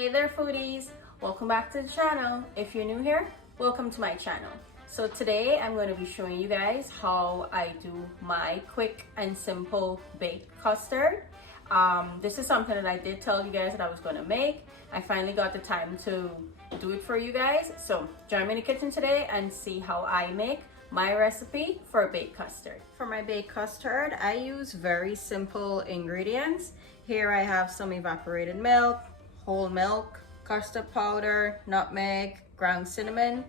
Hey there foodies, welcome back to the channel. If you're new here, welcome to my channel. So today I'm going to be showing you guys how I do my quick and simple baked custard. This is something that I did tell you guys that I was going to make. I finally got the time to do it for you guys. So join me in the kitchen today and see how I make my recipe for a baked custard. For my baked custard, I use very simple ingredients. Here I have some evaporated milk, whole milk, custard powder, nutmeg, ground cinnamon,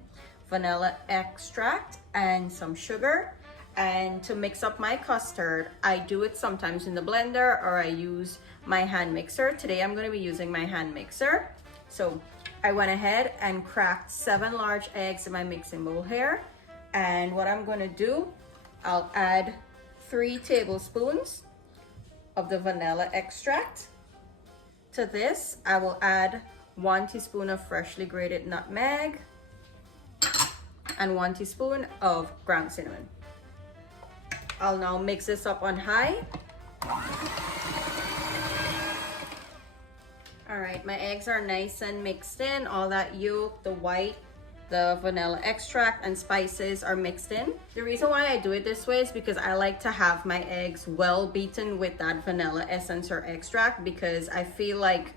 vanilla extract, and some sugar. And to mix up my custard, I do it sometimes in the blender or I use my hand mixer. Today I'm going to be using my hand mixer. So I went ahead and cracked 7 large eggs in my mixing bowl here. And what I'm going to do, I'll add 3 tablespoons of the vanilla extract. To this, I will add 1 teaspoon of freshly grated nutmeg and 1 teaspoon of ground cinnamon. I'll now mix this up on high. All right, my eggs are nice and mixed in. All that yolk, the white, the vanilla extract and spices are mixed in. The reason why I do it this way is because I like to have my eggs well beaten with that vanilla essence or extract, because I feel like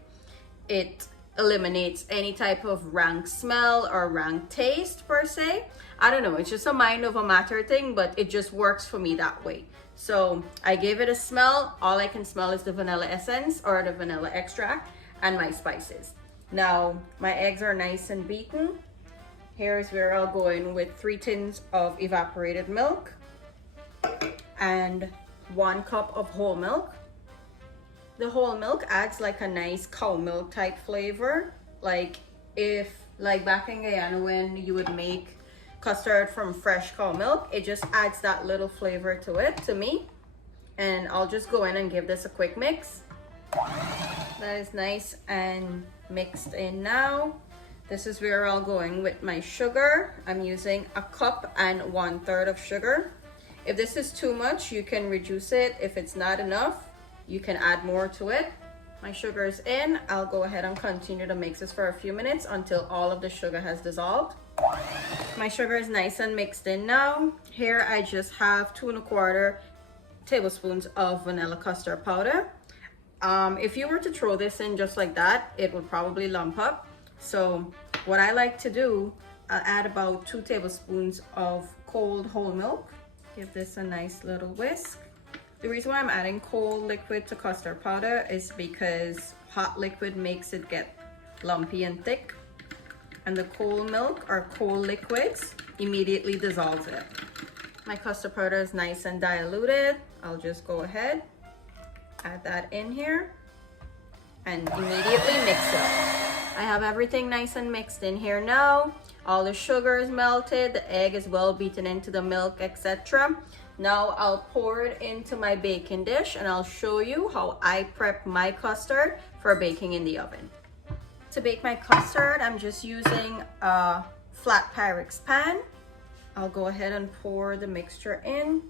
it eliminates any type of rank smell or rank taste per se. I don't know, it's just a mind over matter thing, but it just works for me that way. So I give it a smell. All I can smell is the vanilla essence or the vanilla extract and my spices. Now my eggs are nice and beaten. Here's where I'll go in with 3 tins of evaporated milk and 1 cup of whole milk. The whole milk adds like a nice cow milk type flavor. Like back in Guyana when you would make custard from fresh cow milk, it just adds that little flavor to it, to me. And I'll just go in and give this a quick mix. That is nice and mixed in now. This is where I'll go in with my sugar. I'm using 1 cup and 1/3 of sugar. If this is too much, you can reduce it. If it's not enough, you can add more to it. My sugar is in. I'll go ahead and continue to mix this for a few minutes until all of the sugar has dissolved. My sugar is nice and mixed in now. Here I just have 2 1/4 tablespoons of vanilla custard powder. If you were to throw this in just like that, it would probably lump up. So what I like to do, I'll add about 2 tablespoons of cold whole milk. Give this a nice little whisk. The reason why I'm adding cold liquid to custard powder is because hot liquid makes it get lumpy and thick. And the cold milk or cold liquids immediately dissolves it. My custard powder is nice and diluted. I'll just go ahead, add that in here and immediately mix it. I have everything nice and mixed in here now. All the sugar is melted, the egg is well beaten into the milk, etc. Now I'll pour it into my baking dish and I'll show you how I prep my custard for baking in the oven. To bake my custard, I'm just using a flat Pyrex pan. I'll go ahead and pour the mixture in.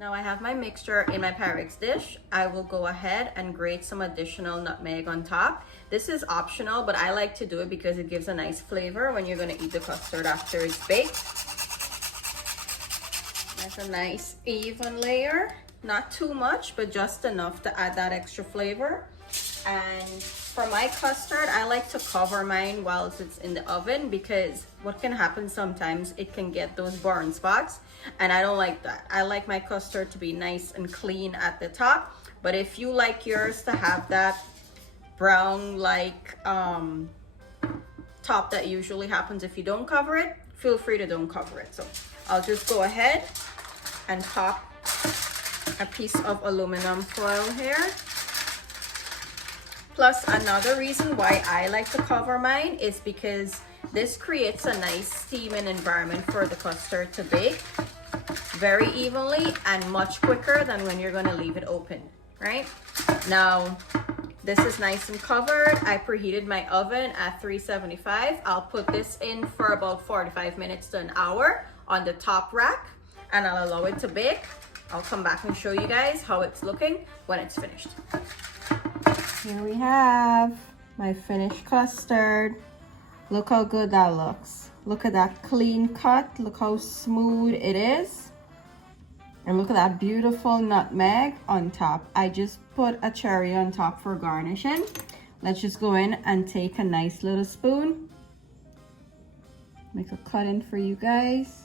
Now I have my mixture in my Pyrex dish. I will go ahead and grate some additional nutmeg on top. This is optional, but I like to do it because it gives a nice flavor when you're going to eat the custard after it's baked. That's a nice even layer. Not too much, but just enough to add that extra flavor. And for my custard, I like to cover mine whilst it's in the oven, because what can happen sometimes, it can get those burn spots, and I don't like that. I like my custard to be nice and clean at the top, but if you like yours to have that brown like top that usually happens if you don't cover it, feel free to don't cover it. So I'll just go ahead and pop a piece of aluminum foil here. Plus, another reason why I like to cover mine is because this creates a nice steaming environment for the custard to bake very evenly and much quicker than when you're going to leave it open, right? Now, this is nice and covered. I preheated my oven at 375. I'll put this in for about 45 minutes to an hour on the top rack, and I'll allow it to bake. I'll come back and show you guys how it's looking when it's finished. Here we have my finished custard. Look how good that looks. Look at that clean cut. Look how smooth it is. And look at that beautiful nutmeg on top. I just put a cherry on top for garnishing. Let's just go in and take a nice little spoon. Make a cut in for you guys.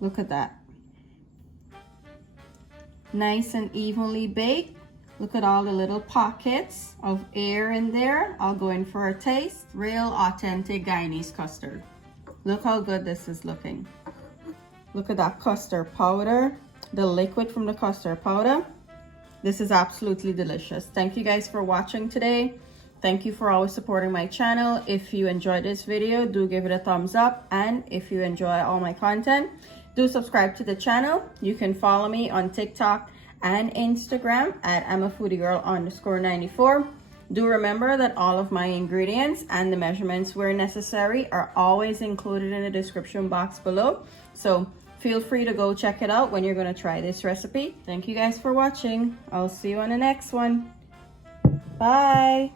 Look at that. Nice and evenly baked. Look at all the little pockets of air in there. I'll go in for a taste. Real authentic Guyanese custard. Look how good this is looking. Look at that custard powder, the liquid from the custard powder. This is absolutely delicious. Thank you guys for watching today. Thank you for always supporting my channel. If you enjoyed this video, do give it a thumbs up. And if you enjoy all my content, do subscribe to the channel. You can follow me on TikTok and Instagram at I'mAFoodieGirl_94. Do remember that all of my ingredients and the measurements where necessary are always included in the description box below. So feel free to go check it out when you're going to try this recipe. Thank you guys for watching. I'll see you on the next one. Bye.